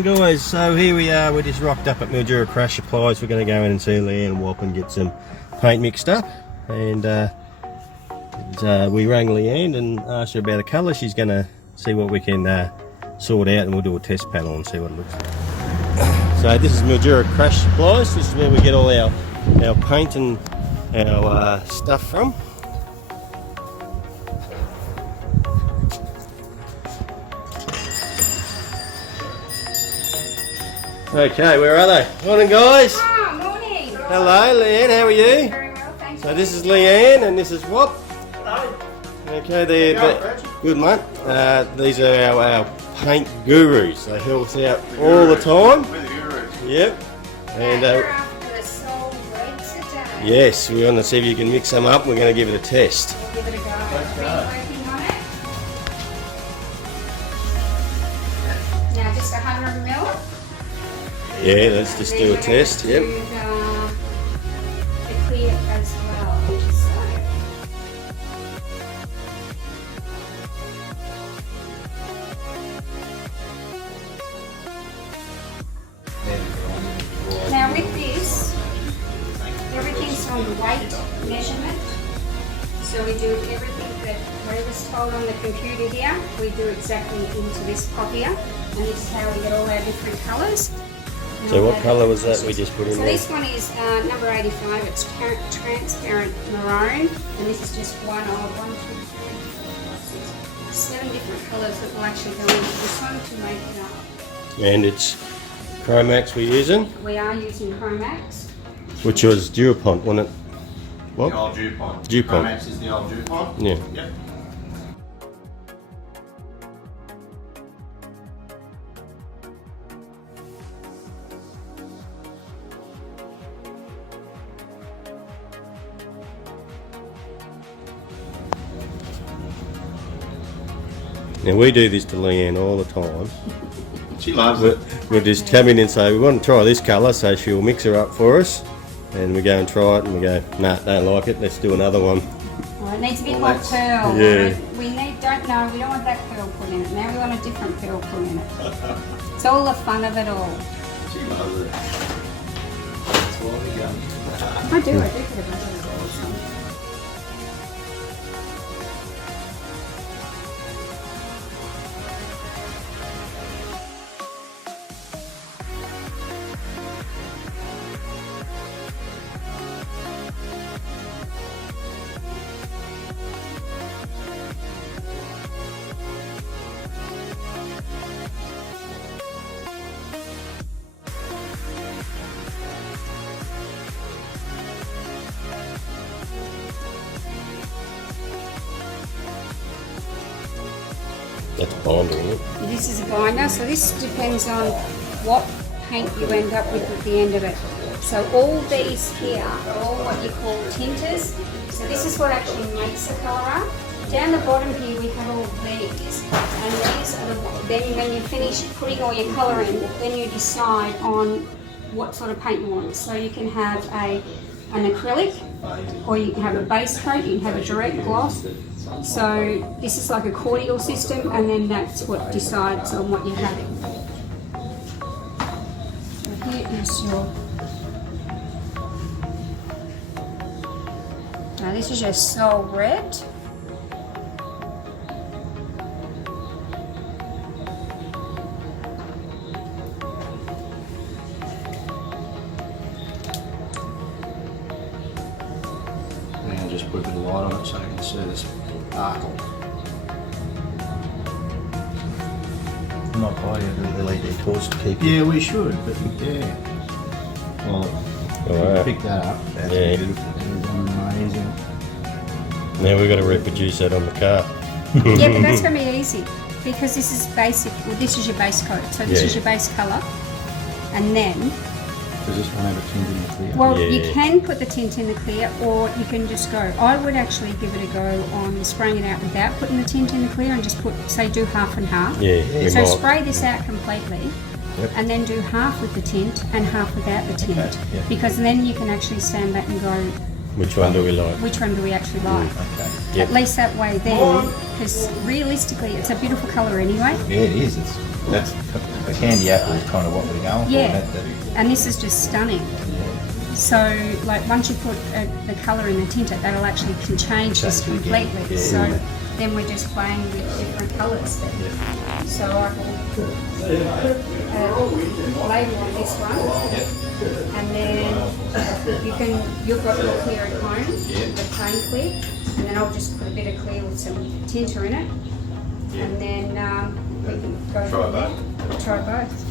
Morning guys, so here we are, we just rocked up at Mildura Crash Supplies. We're going to go in and see Leeanne and Wop and get some paint mixed up, and we rang Leeanne and asked her about a colour. She's going to see what we can sort out, and we'll do a test panel and see what it looks like. So this is Mildura Crash Supplies. This is where we get all our paint and our stuff from. Okay, where are they? Morning guys! Ah, morning! Hello Leeanne, how are you? Very well, thank you. So this is Leeanne and this is Wop. Hello. Okay, they're good mate. These are our paint gurus. They help us out all the time. We're the gurus. Yep. And We're after the soul red today. yes, we want to see if you can mix them up. We're going to give it a test. We'll give it a go. Let's go. Working on it. Now just 100 ml. Yeah, let's just do a test. Yep. The clear as well, which is now with this, everything's on the weight measurement. So we do everything that whatever's told on the computer here, we do exactly into this pot here. And this is how we get all our different colours. So what colour was that we just put in So there? this one is number 85, it's transparent maroon, and this is just one of 7 different colours that will actually go into this one to make it up. And it's Chromax we're using, We are using Chromax. which was Durapont, wasn't it? What? The old DuPont. DuPont. Chromax is the old DuPont. Yeah. Yep. Now we do this to Leeanne all the time. She loves it. We'll just come in and say we want to try this colour, so she'll mix her up for us, and we go and try it, and we go, nah, don't like it, let's do another one. Oh, it needs a bit Well, more that's- pearl. Yeah. We don't want that pearl put in it. Now we want a different pearl put in it. It's all the fun of it all. She loves it. That's why we go. I do put a bit of it on. That's binder, isn't it? This is a binder, so this depends on what paint you end up with at the end of it. So all these here are all what you call tinters. So this is what actually makes the colour up. Down the bottom here we have all these, and these are then when you finish putting all your colour in, then you decide on what sort of paint you want. So you can have an acrylic, or you can have a base coat, you can have a direct gloss. So this is like a cordial system, and then that's what decides on what you're having. So here is your... Now this is your Soul Red. And just put a bit of light on it so you can see this sparkle. I'm not quite into the LED tools to keep Yeah, we should, but yeah. Well, Alright. pick that up. That's Yeah. beautiful. That is amazing. Now we've got to reproduce that on the car. Yeah, but that's going to be easy because this is basic. Well, this is your base coat, so this Yeah. is your base colour, and then Does this one have a tint in the clear? well, you Yeah. can put the tint in the clear, or you can just go. I would actually give it a go on spraying it out without putting the tint in the clear, and just put, say, do half and half. Yeah, we So might. spray this out completely, Yep. and then do half with the tint and half without the tint, Okay, yeah. because then you can actually stand back and go, Which one do we like? which one do we actually like? Okay. Yep. At least that way then, because realistically it's a beautiful colour anyway. Yeah, it is. It's That's the candy apple is kind of what we're going Yeah, for. and this is just stunning. So, like, once you put the colour in the tinter, that'll actually can change this Change it again. completely. Yeah. So then we're just playing with different colours then. Yeah. So I will put a label on this one, and then you've got your clear at home, the plain clear, and then I'll just put a bit of clear with some tinter in it, and then we can go from there. Try both.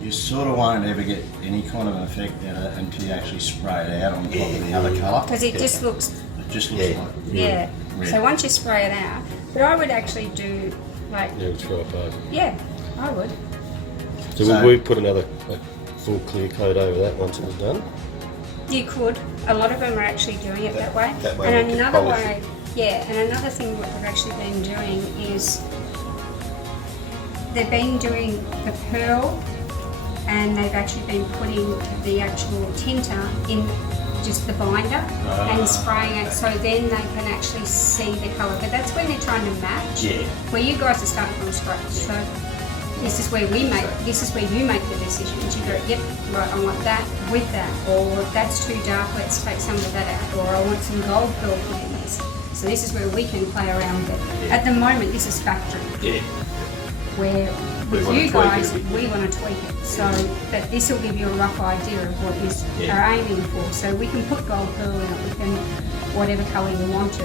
You sort of won't ever get any kind of an effect out of it until you actually spray it out on top of the other colour. Because it just looks, It just looks like yeah. red. So once you spray it out, but I would actually do like, Yeah, we'll try both. yeah, I would. So we put another full clear coat over that once it was done. You could. A lot of them are actually doing it that way. That way And we can another polish way, yeah, and another thing what they've actually been doing is they've been doing the pearl, and they've actually been putting the actual tinter in just the binder and spraying it, so then they can actually see the colour. But that's when they're trying to match. Yeah. Where you guys are starting from scratch. So this is where you make the decisions. You go, yep, right, I want that with that, or that's too dark, let's take some of that out, or I want some gold pearl put in this. So this is where we can play around with it. Yeah. At the moment, this is factory. Yeah. Where We with wanna you tweak it a guys, bit. we want to tweak it. So, but this will give you a rough idea of what you Yeah. are aiming for. So we can put gold pearl in it, we can whatever colour you want to.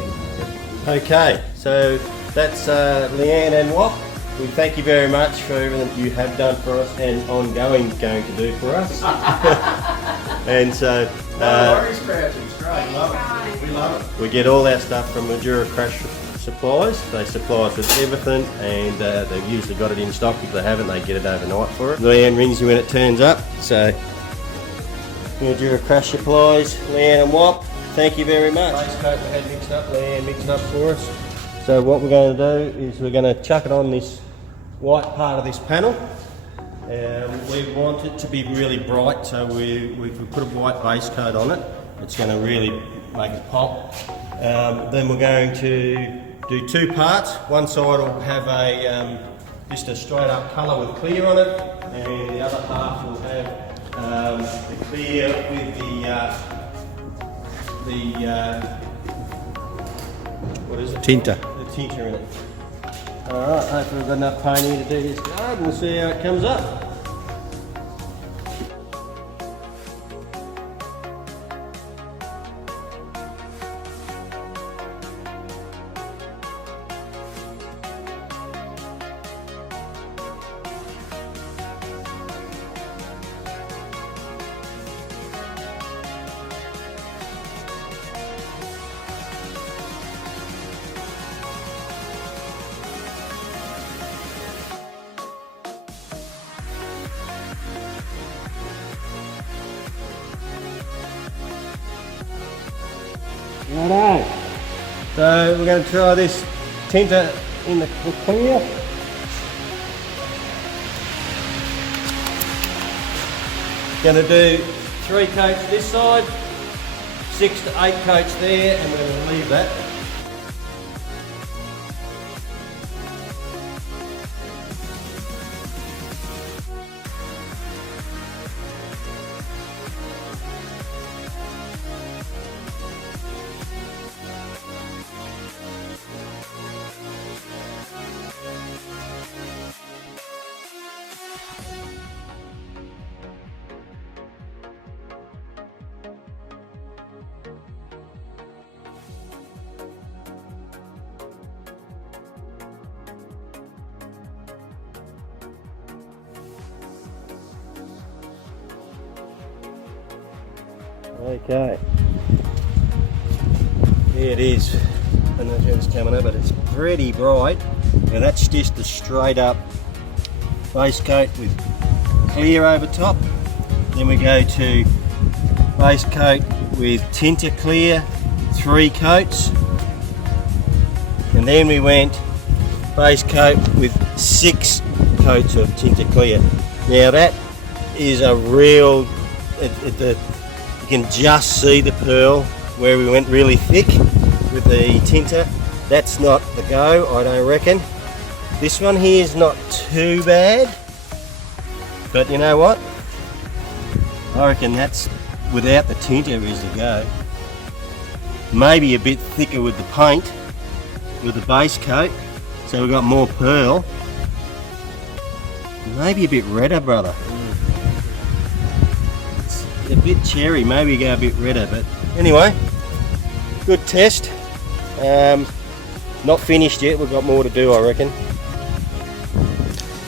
Okay, so that's Leeanne and Wop. We thank you very much for everything you have done for us and ongoing going to do for us. And so Crabs, it's great. Love it. We love it. we get all our stuff from Mildura Crash Supplies. They supply us with everything, and they've usually got it in stock. If they haven't, they get it overnight for it. Leeanne rings you when it turns up. So Mildura Crash Supplies, Leeanne and Wop, thank you very much. Base coat we had mixed up, Leeanne mixed up for us. So what we're going to do is we're going to chuck it on this white part of this panel. We want it to be really bright, so if we put a white base coat on it, it's going to really make it pop. Then we're going to do two parts. One side will have just a straight up colour with clear on it, and the other half will have the clear with what is it? Tinter. The tinter in it. Alright, hopefully we've got enough paint here to do this guard, and we'll see how it comes up. Righto. So we're going to try this tinter in the clear. Going to do 3 coats this side, 6 to 8 coats there, and we're going to leave that. Okay. There it is. I don't know if it's coming up, but it's pretty bright. Now that's just a straight up base coat with clear over top. Then we go to base coat with tinter clear, 3 coats. And then we went base coat with 6 coats of tinter clear. Now that is a real, you can just see the pearl where we went really thick with the tinter. That's not the go, I don't reckon. This one here is not too bad, but you know what? I reckon that's without the tinter is the go. Maybe a bit thicker with the paint, with the base coat, so we've got more pearl. Maybe a bit redder, brother. It's a bit cherry, maybe go a bit redder, but anyway, good test. Not finished yet, we've got more to do, I reckon.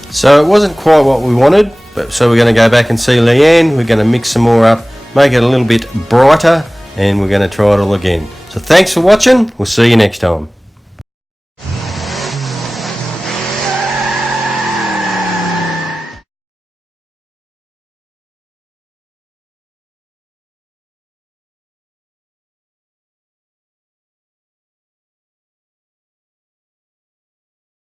So it wasn't quite what we wanted, but so we're going to go back and see Leeanne. We're going to mix some more up, make it a little bit brighter, and we're going to try it all again. So thanks for watching, we'll see you next time.